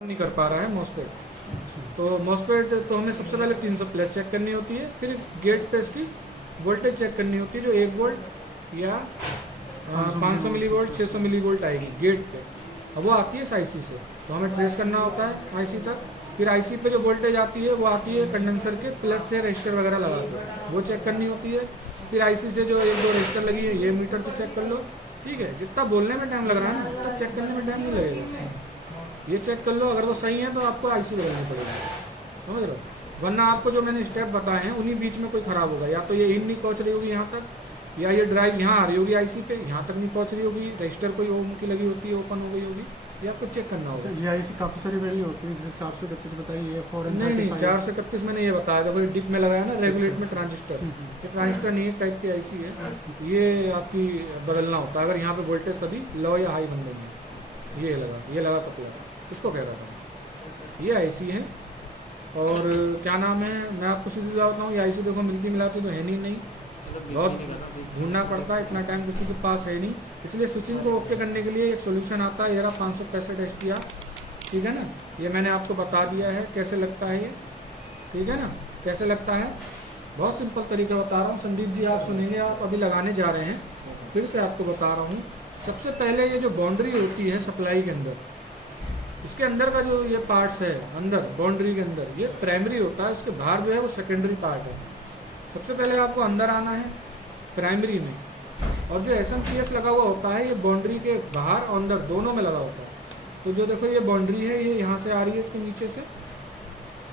नहीं कर पा रहा है मॉसफेट। तो मॉसफेट तो हमें सबसे पहले 300 प्लस चेक करनी होती है, फिर गेट पे इसकी वोल्टेज चेक करनी होती है जो 1 वोल्ट या 500 मिली वोल्ट 600 मिली वोल्ट आएगी गेट पे। अब वो आती है इस आईसी से, तो हमें ट्रेस करना होता है आईसी तक। फिर आईसी पे जो वोल्टेज आती है वो आती है कंडेंसर के प्लस से रजिस्टर वगैरह लगा के, वो चेक करनी होती है। फिर आईसी से जो 1-2 रजिस्टर लगी है ये मीटर से चेक कर लो, ठीक है। जितना बोलने में टाइम लग रहा है ना उतना चेक करने में टाइम नहीं लगेगा। ये चेक कर लो, अगर वो सही है तो आपको आईसी बदलनी पड़ेगी, समझ रहे हो। वरना आपको जो मैंने स्टेप बताए हैं उन्हीं बीच में कोई ख़राब होगा, या तो ये इन नहीं पहुंच रही होगी यहाँ तक, या ये ड्राइव यहाँ आ रही होगी आईसी पे यहाँ तक नहीं पहुंच रही होगी, रजिस्टर कोई ओम की लगी होती है ओपन हो गई होगी, ये आपको चेक करना होगा। ये आईसी काफ़ी सारी वैल्यू होती है, जैसे 431 बताइए, ये नहीं 431 मैंने ये बताया था, कोई डिप में लगाया ना रेगुलेट में ट्रांजिस्टर, ये ट्रांजिस्टर नहीं है, टाइप की आईसी है, ये आपकी बदलना होता है अगर यहाँ पे वोल्टेज सभी लो या हाई बन रही है। ये लगा कपड़ा, इसको कह रहा था। ये आईसी है और क्या नाम है, मैं आपको सीधी सी बताता हूँ, ये आईसी देखो मिलती मिलाती तो है नहीं, बहुत ढूंढना पड़ता है, इतना टाइम किसी के पास है नहीं। इसलिए स्विचिंग को ओके करने के लिए एक सोल्यूशन आता है, ये रहा 565 STR, ठीक है ना। ये मैंने आपको बता दिया है कैसे लगता है ये, ठीक है ना, कैसे लगता है। बहुत सिंपल तरीका बता रहा हूँ संदीप जी, आप सुनेंगे, आप अभी लगाने जा रहे हैं, फिर से आपको बता रहा हूँ। सबसे पहले ये जो बाउंड्री होती है सप्लाई के अंदर, इसके अंदर का जो ये पार्ट्स है अंदर बाउंड्री के अंदर, ये प्राइमरी होता है, उसके बाहर जो है वो सेकेंडरी पार्ट है। सबसे पहले आपको अंदर आना है प्राइमरी में, और जो SMPS लगा हुआ होता है ये बाउंड्री के बाहर और अंदर दोनों में लगा होता है। तो जो देखो ये बाउंड्री है ये यहाँ से आ रही है इसके नीचे से,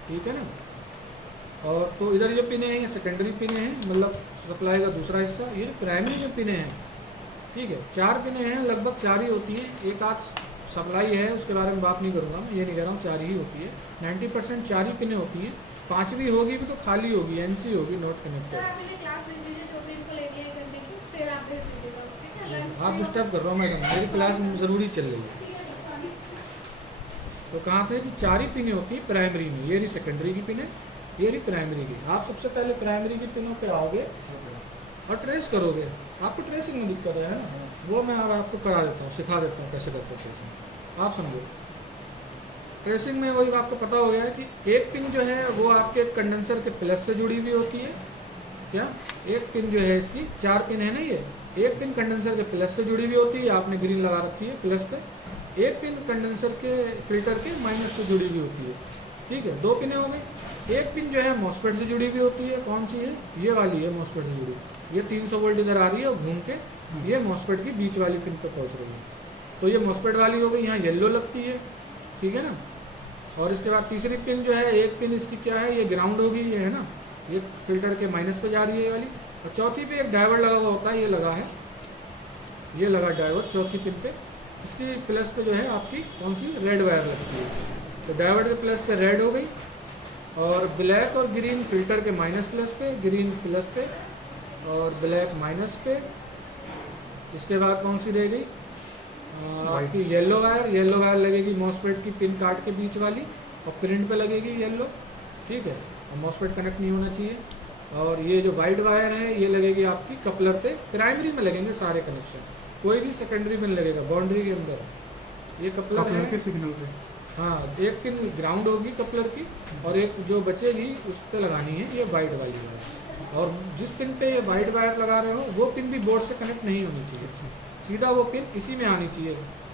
ठीक है ना। और तो इधर जो पिने हैं ये सेकेंडरी पिने हैं, मतलब सप्लाई का दूसरा हिस्सा। ये प्राइमरी जो पिने हैं, ठीक है, 4 पिने हैं, लगभग 4 ही होती है, एक आध सप्लाई है उसके बारे में बात नहीं करूँगा मैं, ये नहीं कह रहा हूँ 4 ही होती है, 90% 4 ही पिने होती है। 5वीं होगी भी तो खाली होगी, NC होगी, नॉट कनेक्टेड। आप डिस्टर्ब कर रहा हूँ मैडम, मेरी क्लास ज़रूरी चल रही है। तो कहाँ थे कि 4 ही पिने होती है प्राइमरी में, ये रही सेकेंडरी की पिने, ये रही प्राइमरी की। आप सबसे पहले प्राइमरी की पिनों पे आओगे और ट्रेस करोगे। आपको ट्रेसिंग में दिक्कत है ना, वो मैं अब आपको करा देता हूँ, सिखा देता हूँ कैसे करते हैं ट्रेसिंग, आप समझो। ट्रेसिंग में वही आपको पता हो गया है कि एक पिन जो है वो आपके कंडेंसर के प्लस से जुड़ी हुई होती है। क्या एक पिन जो है इसकी 4 पिन है ना, ये एक पिन कंडेंसर के प्लस से जुड़ी हुई होती है, आपने ग्रीन लगा रखी है प्लस पे। एक पिन कंडेंसर के फिल्टर के माइनस से जुड़ी हुई होती है, ठीक है, 2 पिनें हो गई। एक पिन जो है मॉसफेट से जुड़ी हुई होती है, कौन सी है, ये वाली है मॉसफेट से जुड़ी, ये 300 वोल्ट इधर आ रही है और घूम के ये मॉसफेट की बीच वाली पिन पे पहुंच रही है। तो ये मॉसफेट वाली हो गई, यहाँ येलो लगती है, ठीक है ना। और इसके बाद तीसरी पिन जो है, एक पिन इसकी क्या है, ये ग्राउंड होगी, ये है ना, ये फिल्टर के माइनस पे जा रही है ये वाली। और चौथी पे एक डायोड लगा हुआ होता है, ये लगा है, ये लगा डायोड चौथी पिन पे। इसकी प्लस पे जो है आपकी कौन सी रेड वायर लगती है, तो डायोड के प्लस पे रेड हो गई, और ब्लैक और ग्रीन फिल्टर के माइनस प्लस पे, ग्रीन प्लस पे और ब्लैक माइनस पे। इसके बाद कौन सी रह गई आपकी येलो वायर लगेगी मॉसफेट की पिन कार्ड के बीच वाली, और प्रिंट पे लगेगी येलो, ठीक है, और मॉसफेट कनेक्ट नहीं होना चाहिए। और ये जो वाइट वायर है ये लगेगी आपकी कपलर पे, प्राइमरी में लगेंगे सारे कनेक्शन, कोई भी सेकेंडरी में लगेगा बाउंड्री के अंदर। ये कपलर है के सिग्नल पे, हाँ, एक पिन ग्राउंड होगी कपलर की, और एक जो बचेगी उस पर लगानी है ये वाइट वाली वायर। और जिस पिन पे ये वाइट वायर लगा रहे हो वो पिन भी बोर्ड से कनेक्ट नहीं होनी चाहिए, सीधा वो पिन इसी में आनी चाहिए।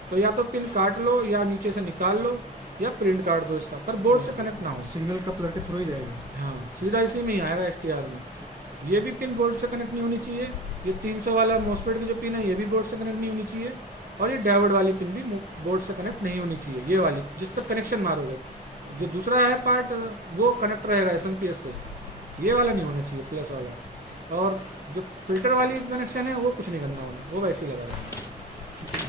तो या तो पिन काट लो या नीचे से निकाल लो या प्रिंट काट दो इसका, पर बोर्ड से कनेक्ट ना हो। सिग्नल कपलर के थ्रू ही जाएगा, हाँ, सीधा इसी में ही आएगा STR में। ये भी पिन बोर्ड से कनेक्ट नहीं होनी चाहिए, ये 300 वाला मॉसफेट की जो पिन है ये भी बोर्ड से कनेक्ट नहीं होनी चाहिए, और ये डायोड वाली पिन भी बोर्ड से कनेक्ट नहीं होनी चाहिए। ये वाली जिस पर कनेक्शन मारोगे, जो दूसरा है पार्ट वो कनेक्ट रहेगा SMPS से, ये वाला नहीं होना चाहिए प्लस वाला। और जो फिल्टर वाली कनेक्शन है वो कुछ नहीं करना होगा, वो वैसे ही लगाना है।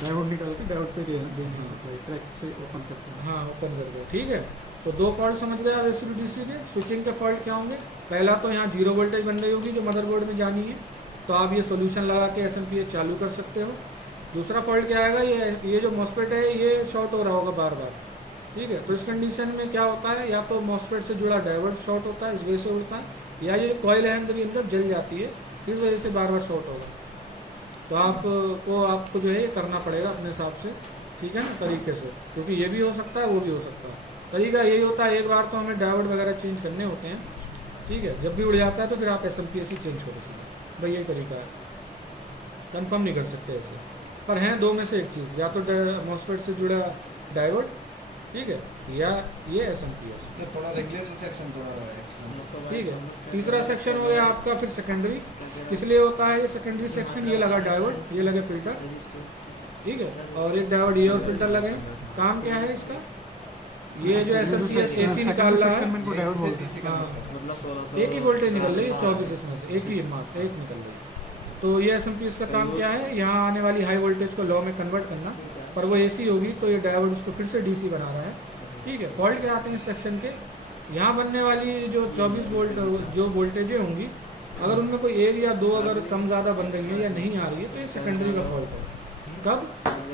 डायोड निकाल के डायोड पे देंगे सप्लाई, ट्रैक से ओपन करते हैं। हाँ, ओपन कर दो, ठीक है। तो 2 फॉल्ट समझ गए आप AC/DC के। स्विचिंग के फॉल्ट क्या होंगे, पहला तो यहाँ 0 वोल्टेज बन रही होगी जो मदरबोर्ड में जानी है, तो आप ये सोल्यूशन लगा के SMPS चालू कर सकते हो। दूसरा फॉल्ट क्या आएगा, ये जो मॉसफेट है ये शॉर्ट हो रहा होगा बार बार, ठीक है। तो इस कंडीशन में क्या होता है, या तो मॉसफेट से जुड़ा डायोड शॉर्ट होता है, इस वजह से उड़ता है, या ये कॉइल है अंदर अंदर जल जाती है, इस वजह से बार बार शॉर्ट होगा। तो आपको जो है ये करना पड़ेगा अपने हिसाब से, ठीक है ना, तरीके से, क्योंकि ये भी हो सकता है वो भी हो सकता है। तरीका यही होता है, एक बार तो हमें डायोड वगैरह चेंज करने होते हैं, ठीक है। जब भी उड़ जाता है तो फिर आप SMPS ही चेंज करो सीधा, भाई यही तरीका है, कंफर्म नहीं कर सकते ऐसे। पर हैं दो में से एक चीज़, या तो मॉस्फेट से जुड़ा डायोड, ठीक है, या ये SMPS, तो थोड़ा रेगुलेटर सेक्शन थोड़ा एक्सप्लेन। ठीक है। तीसरा सेक्शन हो गया आपका फिर सेकेंडरी। किस लिए होता है ये सेकेंडरी सेक्शन? ये लगा डायोड, ये लगे फिल्टर, ठीक है, और एक डायोड ये और फिल्टर लगे। काम क्या है इसका? ये जो SMPS AC निकाल रहा है, सेगमेंट को डायोड बोलते हैं। हाँ, एक ही वोल्टेज निकल रही है 24 इसमें से, एक ही मार्क से एक निकल रही है। तो ये SMPS का काम क्या है? यहाँ आने वाली हाई वोल्टेज को लो में कन्वर्ट करना, पर वो AC होगी तो ये डायोड उसको फिर से DC बना रहा है, ठीक है। फॉल्ट क्या आते हैं इस सेक्शन के? यहाँ बनने वाली जो 24 वोल्ट जो वोल्टेजें होंगी, अगर उनमें कोई एक या दो अगर कम ज़्यादा बन रही है या नहीं आ रही है तो ये सेकेंडरी का फॉल्ट है। कब?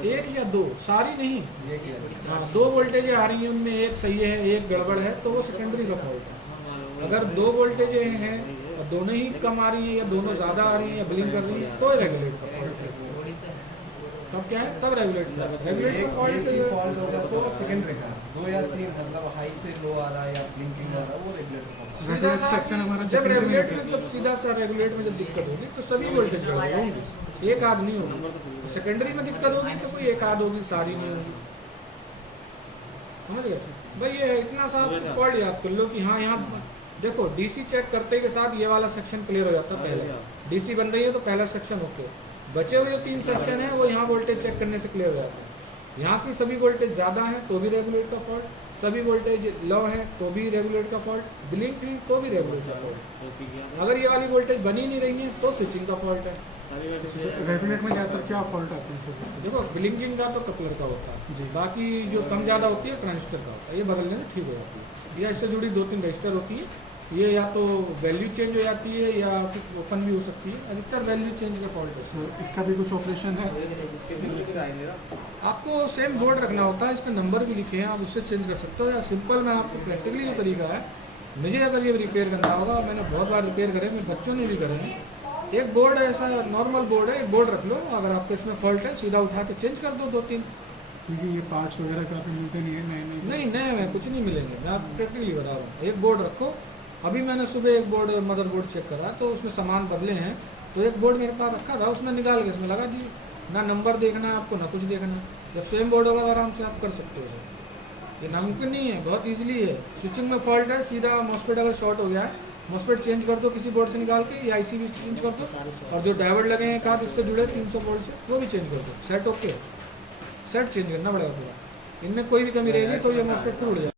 एक या दो, सारी नहीं। ये क्या हाँ, दो वोल्टेजें आ रही हैं, उनमें एक सही है एक गड़बड़ है तो वो सेकेंडरी का फॉल्ट है। अगर दो वोल्टेजें हैं और दोनों ही कम आ रही है या दोनों ज़्यादा आ रही हैं या ब्लिंक कर रही है तो रेगुलेट का फॉल्ट है। तब क्या है? तब रेगुलेट का रेगुलेट का फॉल्ट फॉल्ट होगा तो सेकेंडरी का, 2 या 3 मतलब हाई से लो आ रहा है या ब्लिंकिंग आ रहा है वो रेगुलेटर फॉल्ट। सीधा सा सेक्शन हमारा जब secondary में रेगुलेट होता में है। जब सीधा सा रेगुलेट में जब दिक्कत होगी तो सभी वोल्टेज गड़बड़ होंगे, एक आध नहीं होगी। सेकेंडरी में दिक्कत होगी तो कोई एक आध होगी, सारी नहीं होगी। समझ गए भाई? ये इतना सा आप फॉल्ट याद कर लो कि हाँ यहाँ देखो DC चेक करते के साथ ये वाला सेक्शन क्लियर हो जाता है। पहले DC बन रही है तो पहला सेक्शन ओके, बचे हुए जो 3 सेक्शन है वो यहाँ वोल्टेज चेक करने से क्लियर हो जाता है। यहाँ की सभी वोल्टेज ज़्यादा है तो भी रेगुलेट का फॉल्ट, सभी वोल्टेज लो है तो भी रेगुलेट का फॉल्ट, ब्लिंक है तो भी रेगुलेट का फॉल्ट। अगर ये वाली वोल्टेज बनी नहीं रही है तो स्विचिंग का फॉल्ट है। रेगुलेट में ज़्यादातर क्या फॉल्ट आते हैं सर जैसे? देखो ब्लिंकिंग का तो कपलर का होता है जी। बाकी जो कम ज़्यादा होती है ट्रांजिस्टर का होता है, ये बदलने में ठीक हो जाती है। या इससे जुड़ी 2-3 रजिस्टर होती है, ये या तो वैल्यू चेंज हो जाती है या फिर ओपन भी हो सकती है, अधिकतर वैल्यू चेंज का फॉल्ट है। सर इसका भी कुछ ऑपरेशन है? आपको सेम बोर्ड रखना होता है, इसमें नंबर भी लिखे हैं, आप उससे चेंज कर सकते हो। या सिंपल मैं आपको प्रैक्टिकली जो तरीका है, मुझे अगर ये रिपेयर करना होगा और मैंने बहुत बार रिपेयर करे, मेरे बच्चों ने भी करे हैं, एक बोर्ड ऐसा नॉर्मल बोर्ड है, एक बोर्ड रख लो, अगर आपके इसमें फॉल्ट है सीधा उठा के चेंज कर दो 2-3। क्योंकि ये पार्ट्स वगैरह काफ़ी मिलते नहीं है नए नहीं नए में कुछ नहीं मिलेंगे, मैं आपको प्रैक्टिकली बता रहा हूँ। एक बोर्ड रखो, अभी मैंने सुबह एक बोर्ड मदर बोर्ड चेक करा तो उसमें सामान बदले हैं, तो एक बोर्ड मेरे पास रखा था, उसमें निकाल के इसमें लगा दिए। ना नंबर देखना है आपको ना कुछ देखना है, जब सेम बोर्ड होगा आराम से आप कर सकते हो। ये नामुमकिन नहीं है, बहुत ईजिली है। स्विचिंग में फॉल्ट है, सीधा मॉस्फेट अगर शॉर्ट हो गया है, मॉस्फेट चेंज कर दो किसी बोर्ड से निकाल के, या IC भी चेंज कर दो, और जो डायोड लगे हैं काफ इससे जुड़े 300 वोल्ट से वो भी चेंज कर दो। सेट ओके, सेट चेंज करना पड़ेगा पूरा, इनमें कोई भी कमी रहेगी तो ये मॉस्फेट फिर उड़ जाएगा।